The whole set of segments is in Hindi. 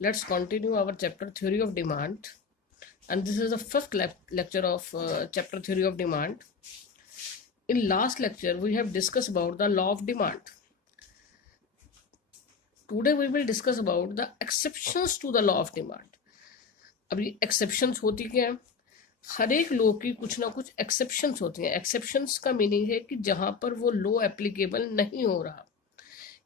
Let's continue our chapter theory of demand, and this is the fifth lecture of chapter theory of demand. In last lecture we have discussed about the law of demand. Today we will discuss about the exceptions to the law of demand. अभी exceptions होती क्या है? हर एक लॉ की कुछ ना कुछ एक्सेप्शंस होती हैं. एक्सेप्शंस का मीनिंग है कि जहां पर वो लॉ एप्लीकेबल नहीं हो रहा,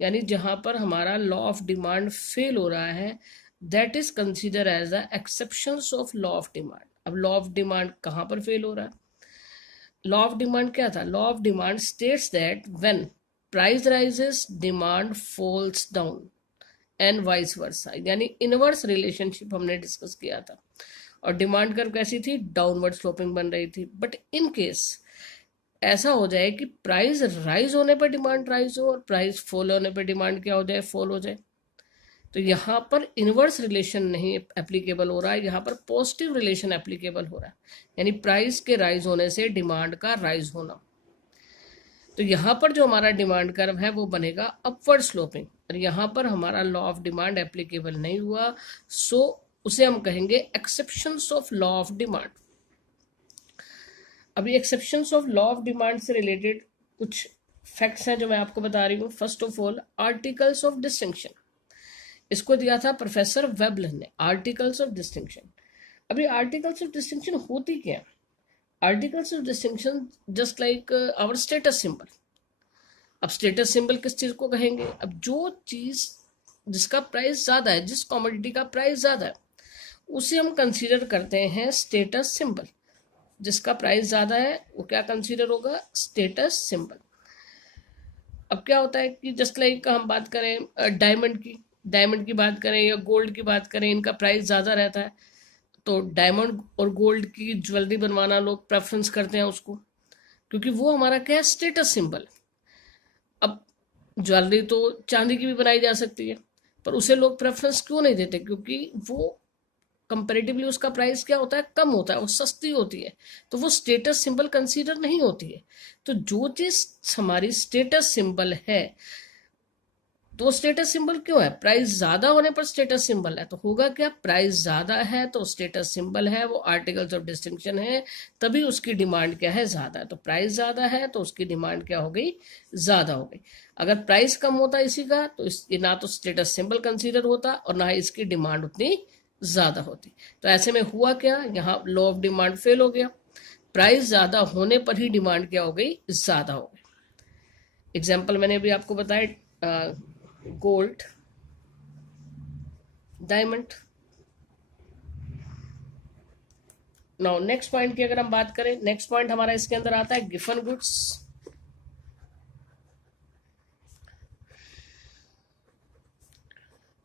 यानी जहां पर हमारा लॉ ऑफ डिमांड फेल हो रहा है, that is consider as the exceptions of law of demand. अब लॉ ऑफ डिमांड कहां पर फेल हो रहा है? लॉ ऑफ डिमांड क्या था? Law of demand states that when price rises demand falls down and vice versa, यानी इनवर्स रिलेशनशिप हमने डिस्कस किया था. और डिमांड कर्व कैसी थी? डाउनवर्ड स्लोपिंग बन रही थी. बट इन केस ऐसा हो जाए कि प्राइस राइज होने पर डिमांड राइज हो और प्राइस फॉल होने पर डिमांड क्या हो जाए? फॉल हो जाए. तो यहाँ पर इनवर्स रिलेशन नहीं एप्लीकेबल हो रहा है, यहाँ पर पॉजिटिव रिलेशन एप्लीकेबल हो रहा है, यानी प्राइस के राइज होने से डिमांड का राइज होना. तो यहाँ पर जो हमारा डिमांड कर्व है वो बनेगा अपवर्ड स्लोपिंग, और यहाँ पर हमारा लॉ ऑफ डिमांड एप्लीकेबल नहीं हुआ, सो उसे हम कहेंगे exceptions of law of demand. अभी exceptions of law of demand से रिलेटेड कुछ फैक्ट्स हैं जो मैं आपको बता रही हूँ. First of all, articles of distinction. इसको दिया था प्रोफेसर वेबलर ने, आर्टिकल्स ऑफ डिस्टिंक्शन. अभी आर्टिकल्स ऑफ डिस्टिंक्शन होती क्या है? Articles of distinction just like our status symbol. अब स्टेटस सिंबल किस चीज को कहेंगे? अब जो चीज जिसका प्राइस ज्यादा है, जिस कमोडिटी का प्राइस ज्यादा है, उसे हम कंसीडर करते हैं स्टेटस सिंबल. जिसका प्राइस ज्यादा है वो क्या कंसीडर होगा? Status symbol. अब क्या होता है कि जस्ट लाइक हम बात करें डायमंड की बात करें या गोल्ड की बात करें, इनका प्राइस ज़्यादा रहता है, तो डायमंड और गोल्ड की ज्वेलरी बनवाना लोग प्रेफरेंस करते हैं उसको, क्योंकि वो हमारा क्या है? Status symbol. अब ज्वेलरी तो चांदी की भी बनाई जा सकती है, पर उसे लोग प्रेफरेंस क्यों नहीं देते? क्योंकि वो कंपेरेटिवली उसका प्राइस क्या होता है? कम होता है, वो सस्ती होती है, तो वो स्टेटस सिंबल कंसीडर नहीं होती है. तो जो चीज हमारी स्टेटस सिंबल है, तो स्टेटस सिंबल क्यों है? प्राइस ज्यादा होने पर स्टेटस सिंबल है, तो होगा क्या? प्राइस ज्यादा है तो स्टेटस सिंबल है, वो आर्टिकल्स ऑफ डिस्टिंक्शन है, तभी उसकी डिमांड क्या है? ज्यादा है. तो प्राइस ज्यादा है तो उसकी डिमांड क्या हो गई? ज्यादा हो गई. अगर प्राइस कम होता इसी का, तो ये ना तो स्टेटस सिंबल कंसीडर होता और ना ही इसकी डिमांड उतनी ज्यादा होती. तो ऐसे में हुआ क्या? यहाँ लॉ ऑफ डिमांड फेल हो गया. प्राइस ज्यादा होने पर ही डिमांड क्या हो गई? ज्यादा हो गई. एग्जाम्पल मैंने अभी आपको बताया, gold, diamond. Now next point की अगर हम बात करें, नेक्स्ट पॉइंट हमारा इसके अंदर आता है गिफन गुड्स.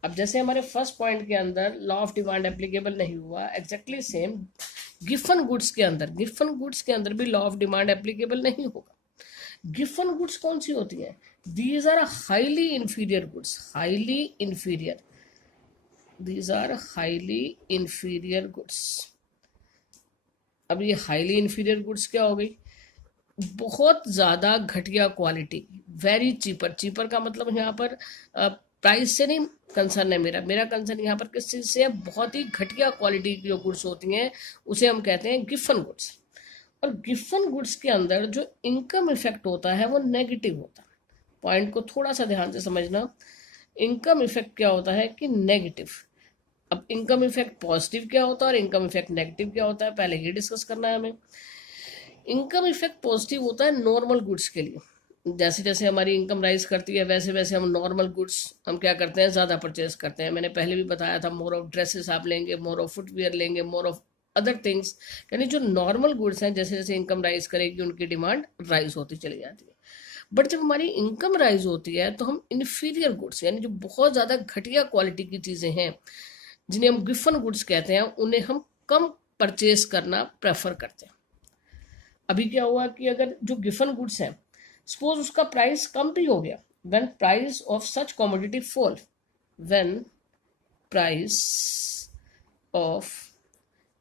अब जैसे हमारे फर्स्ट पॉइंट के अंदर लॉ ऑफ डिमांड एप्लीकेबल नहीं हुआ, एग्जैक्टली सेम गिफन गुड्स के अंदर भी लॉ ऑफ डिमांड एप्लीकेबल नहीं होगा. गिफन गुड्स कौन सी होती है? These are highly inferior goods. These are highly inferior goods. अब ये हाईली इंफीरियर गुड्स क्या हो गई? बहुत ज़्यादा घटिया क्वालिटी की, वेरी चीपर का मतलब यहाँ पर प्राइस से नहीं कंसर्न है. मेरा कंसर्न यहाँ पर किस चीज़ से है? बहुत ही घटिया क्वालिटी की जो गुड्स होती हैं उसे हम कहते हैं गिफन गुड्स. और गिफन गुड्स के अंदर जो इनकम इफेक्ट होता है वो नेगेटिव होता है. पॉइंट को थोड़ा सा ध्यान से समझना. इनकम इफेक्ट क्या होता है कि नेगेटिव. अब इनकम इफेक्ट पॉजिटिव क्या होता है और इनकम इफेक्ट नेगेटिव क्या होता है, पहले ये डिस्कस करना है हमें. इनकम इफेक्ट पॉजिटिव होता है नॉर्मल गुड्स के लिए. जैसे जैसे हमारी इनकम राइज करती है वैसे वैसे हम नॉर्मल गुड्स हम क्या करते हैं? ज़्यादा परचेज करते हैं. मैंने पहले भी बताया था, मोर ऑफ ड्रेसेस आप लेंगे, मोर ऑफ फुटवेयर लेंगे, मोर ऑफ अदर थिंग्स. यानी जो नॉर्मल गुड्स हैं, जैसे जैसे इनकम राइज करेगी उनकी डिमांड राइज होती चली जाती है. बट जब हमारी इनकम राइज होती है तो हम इन्फीरियर गुड्स, यानी जो बहुत ज़्यादा घटिया क्वालिटी की चीज़ें हैं, जिन्हें हम गिफन गुड्स कहते हैं, उन्हें हम कम परचेज करना प्रेफर करते हैं. अभी क्या हुआ कि अगर जो गिफन गुड्स हैं, सपोज उसका प्राइस कम भी हो गया, when price of such commodity fall, when price of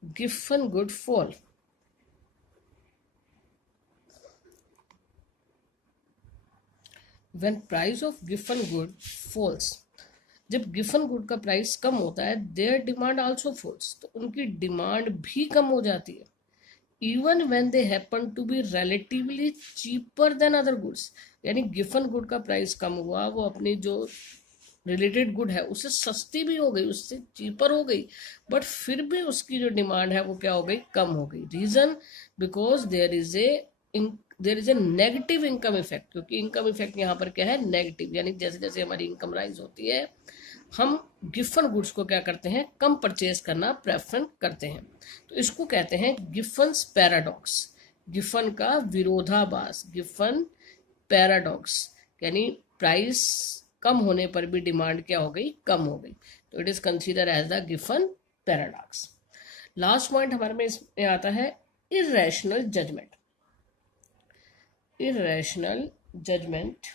Giffen good fall, when price of given good falls, जब गिफन गुड का प्राइस कम होता है, देयर डिमांड आल्सो फॉल्स, तो उनकी डिमांड भी कम हो जाती है, even when they happen to be relatively cheaper than other goods. यानी गिफन गुड का प्राइस कम हुआ, वो अपनी जो रिलेटेड गुड है उससे सस्ती भी हो गई, उससे चीपर हो गई, बट फिर भी उसकी जो डिमांड है वो क्या हो गई, कम हो गई। Reason because there is a negative income effect, क्योंकि इनकम इफेक्ट यहाँ पर क्या है, नेगेटिव, यानी जैसे जैसे हमारी इनकम राइज होती है हम गिफन गुड्स को क्या करते हैं, कम परचेज करना प्रेफर करते हैं। तो इसको कहते हैं गिफन्स पैराडॉक्स, गिफन का विरोधाभास, गिफन पैराडॉक्स, यानी प्राइस कम होने पर भी डिमांड क्या हो गई, कम हो गई। तो it is consider as the Giffen paradox. Last point हमारे में इसमें आता है इररेशनल जजमेंट। इररेशनल जजमेंट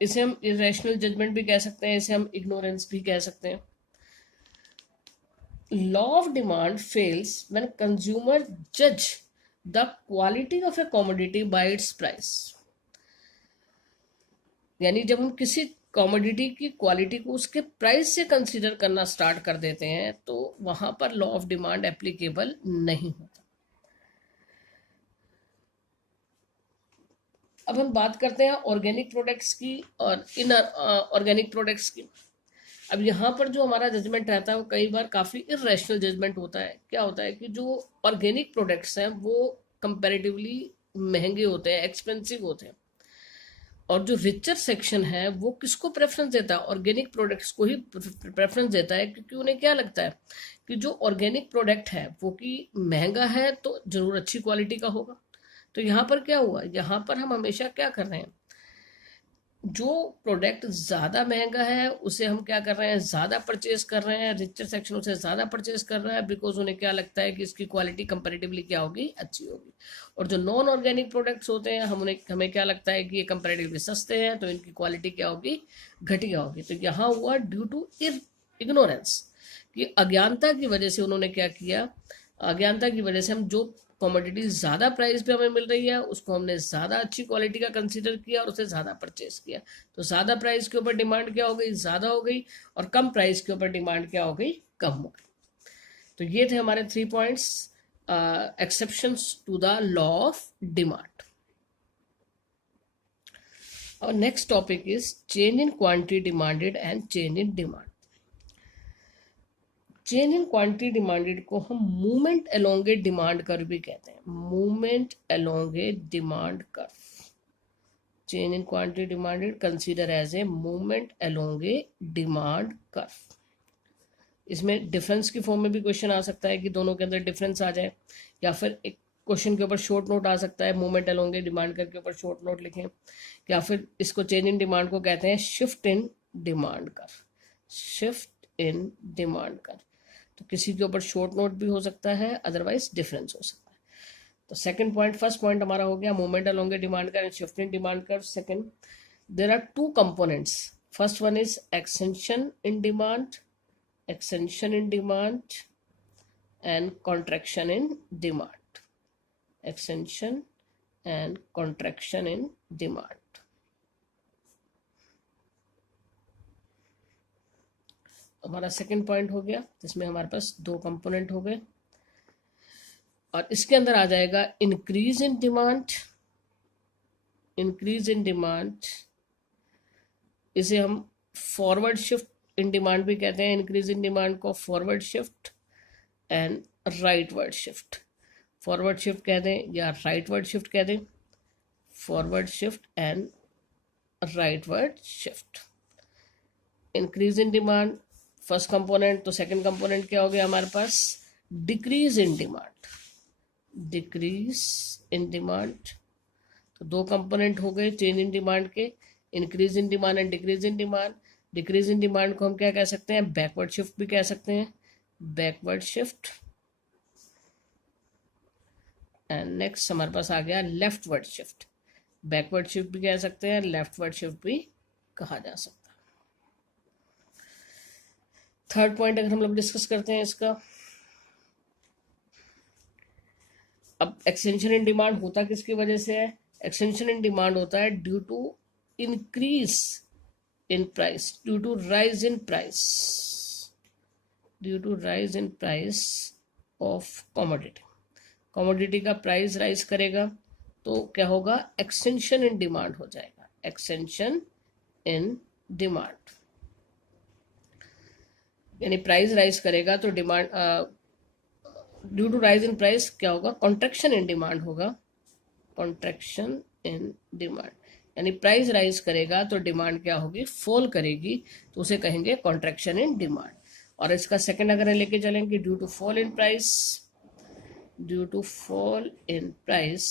इसे हम इरेशनल जजमेंट भी कह सकते हैं, इसे हम इग्नोरेंस भी कह सकते हैं। Law of demand fails when consumer जज the quality of a commodity by its price. यानी जब हम किसी कमोडिटी की क्वालिटी को उसके प्राइस से कंसीडर करना स्टार्ट कर देते हैं तो वहां पर लॉ ऑफ डिमांड एप्लीकेबल नहीं होता। अब हम बात करते हैं ऑर्गेनिक प्रोडक्ट्स की और इनर ऑर्गेनिक प्रोडक्ट्स की। अब यहाँ पर जो हमारा जजमेंट रहता है वो कई बार काफ़ी इररेशनल जजमेंट होता है। क्या होता है कि जो ऑर्गेनिक प्रोडक्ट्स हैं वो कंपैरेटिवली महंगे होते हैं, एक्सपेंसिव होते हैं, और जो रिचर सेक्शन है वो किसको प्रेफरेंस देता है, ऑर्गेनिक प्रोडक्ट्स को ही प्रेफरेंस देता है, क्योंकि उन्हें क्या लगता है कि जो ऑर्गेनिक प्रोडक्ट है वो कि महंगा है तो जरूर अच्छी क्वालिटी का होगा। तो यहाँ पर क्या हुआ, यहाँ पर हम हमेशा क्या कर रहे हैं, जो प्रोडक्ट ज़्यादा महंगा है उसे हम क्या कर रहे हैं, ज़्यादा परचेज कर रहे हैं, रिचर सेक्शन उसे ज़्यादा परचेज कर रहा है, बिकॉज उन्हें क्या लगता है कि इसकी क्वालिटी कंपैरेटिवली क्या होगी, अच्छी होगी। और जो नॉन ऑर्गेनिक प्रोडक्ट्स होते हैं हमें क्या लगता है कि ये कंपैरेटिवली सस्ते हैं तो इनकी क्वालिटी क्या होगी, घटिया होगी। तो यहाँ हुआ ड्यू टू इग्नोरेंस, कि अज्ञानता की वजह से उन्होंने क्या किया, अज्ञानता की वजह से हम जो कमोडिटी ज़्यादा प्राइस पे हमें मिल रही है उसको हमने ज़्यादा अच्छी क्वालिटी का कंसीडर किया और उसे ज़्यादा परचेज किया। तो ज़्यादा प्राइस के ऊपर डिमांड क्या हो गई, ज़्यादा हो गई, और कम प्राइस के ऊपर डिमांड क्या हो गई, कम हो गई। तो ये थे हमारे 3 points, exceptions to the law of demand. और next topic is change in quantity demanded and change in demand. Change in quantity demanded को हम movement along a demand curve भी कहते हैं, movement along a demand curve. Change in quantity demanded consider as a movement along a demand curve. इसमें डिफरेंस की फॉर्म में भी क्वेश्चन आ सकता है कि दोनों के अंदर डिफरेंस आ जाए, या फिर एक क्वेश्चन के ऊपर शॉर्ट नोट आ सकता है, movement along a demand curve के ऊपर शॉर्ट नोट लिखें, या फिर इसको चेंज इन डिमांड को कहते हैं shift in demand curve, shift in demand curve. तो किसी के ऊपर शॉर्ट नोट भी हो सकता है, अदरवाइज डिफरेंस हो सकता है। तो सेकंड पॉइंट, फर्स्ट पॉइंट हमारा हो गया movement along a demand curve and shift in demand curve. Second, there are 2 components, first one is extension in demand, extension in demand and contraction in demand, extension and contraction in demand। हमारा सेकंड पॉइंट हो गया जिसमें हमारे पास 2 कंपोनेंट हो गए, और इसके अंदर आ जाएगा increase in demand, increase in demand, इसे हम फॉरवर्ड शिफ्ट इन डिमांड भी कहते हैं, इंक्रीज इन डिमांड को forward shift and rightward shift, forward shift कह दें या राइटवर्ड शिफ्ट कह दें, forward shift and rightward shift. Increase in demand first component, तो सेकंड कंपोनेंट क्या हो गया हमारे पास, decrease in demand, decrease in demand. तो 2 कंपोनेंट हो गए चेंज इन डिमांड के, increase in demand and decrease in demand. Decrease in demand को हम क्या कह सकते हैं, बैकवर्ड शिफ्ट भी कह सकते हैं, बैकवर्ड शिफ्ट। एंड नेक्स्ट हमारे पास आ गया लेफ्टवर्ड शिफ्ट, बैकवर्ड शिफ्ट भी कह सकते हैं, लेफ्टवर्ड शिफ्ट भी कहा जा सकता है। थर्ड पॉइंट अगर हम लोग डिस्कस करते हैं इसका, अब एक्सटेंशन इन डिमांड होता किसकी वजह से है, एक्सटेंशन इन डिमांड होता है due to increase in price, due to rise in price, due to rise in price of commodity. Commodity का प्राइस राइज करेगा तो क्या होगा, एक्सटेंशन इन डिमांड हो जाएगा, एक्सटेंशन इन डिमांड। यानी प्राइस राइज करेगा तो demand, due to rise in price क्या होगा, कॉन्ट्रैक्शन इन डिमांड होगा, कॉन्ट्रैक्शन इन डिमांड। यानी प्राइस राइज करेगा तो डिमांड क्या होगी, फॉल करेगी, तो उसे कहेंगे कॉन्ट्रैक्शन इन डिमांड। और इसका सेकंड अगर लेके चलेंगे, due to fall in price, due to fall in price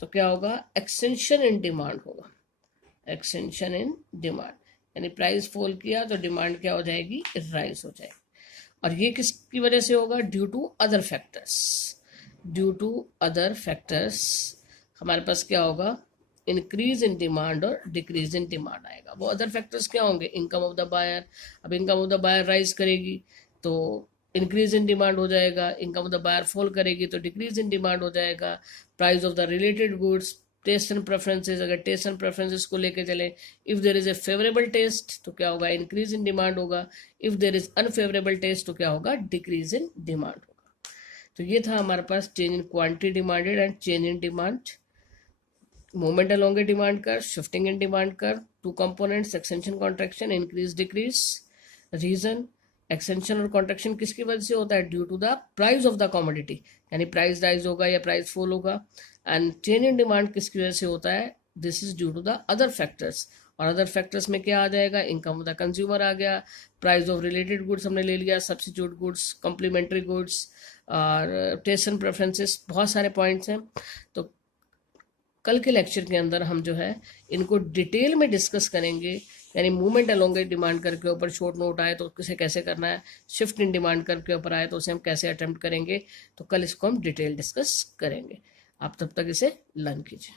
तो क्या होगा, एक्सटेंशन इन डिमांड होगा, एक्सटेंशन इन डिमांड। यानी प्राइस फॉल किया तो डिमांड क्या हो जाएगी, राइज हो जाएगी। और ये किसकी वजह से होगा, due to other factors, due to other factors. हमारे पास क्या होगा, इंक्रीज इन डिमांड और डिक्रीज इन डिमांड आएगा। वो अदर फैक्टर्स क्या होंगे, इनकम ऑफ द बायर। अब income of the buyer rise करेगी तो इंक्रीज इन डिमांड हो जाएगा, income of the buyer fall करेगी तो डिक्रीज इन डिमांड हो जाएगा। Price of the related goods, taste and preferences, अगर टेस्ट एंड प्रेफरेंसेज को लेके चले, if there is a favourable taste तो क्या होगा, इंक्रीज इन डिमांड होगा, if there is unfavourable taste तो क्या होगा, डिक्रीज इन डिमांड होगा। तो ये था हमारे पास change in quantity demanded and change in demand, movement along a demand curve, shifting in demand curve, two components, extension contraction, increase decrease. Reason, extension और कॉन्ट्रैक्शन किसकी वजह से होता है, due to the price of the commodity, यानी प्राइस राइज होगा या प्राइस फॉल होगा। एंड चेंज इन डिमांड किसकी वजह से होता है, this is due to the other factors. और अदर फैक्टर्स में क्या आ जाएगा, इनकम ऑफ द कंज्यूमर आ गया, प्राइस ऑफ रिलेटेड गुड्स हमने ले लिया, सब्सिट्यूट गुड्स, कॉम्प्लीमेंट्री गुड्स और टेस्ट एंड प्रेफरेंसेस, बहुत सारे पॉइंट्स हैं। तो कल के लेक्चर के अंदर हम जो है इनको डिटेल में डिस्कस करेंगे, यानी मूवमेंट अलोंग डिमांड कर के ऊपर शॉर्ट नोट आए तो उसे कैसे करना है, शिफ्ट इन डिमांड कर के ऊपर आए तो उसे हम कैसे अटेम्प्ट करेंगे, तो कल इसको हम डिटेल डिस्कस करेंगे। आप तब तक इसे लर्न कीजिए।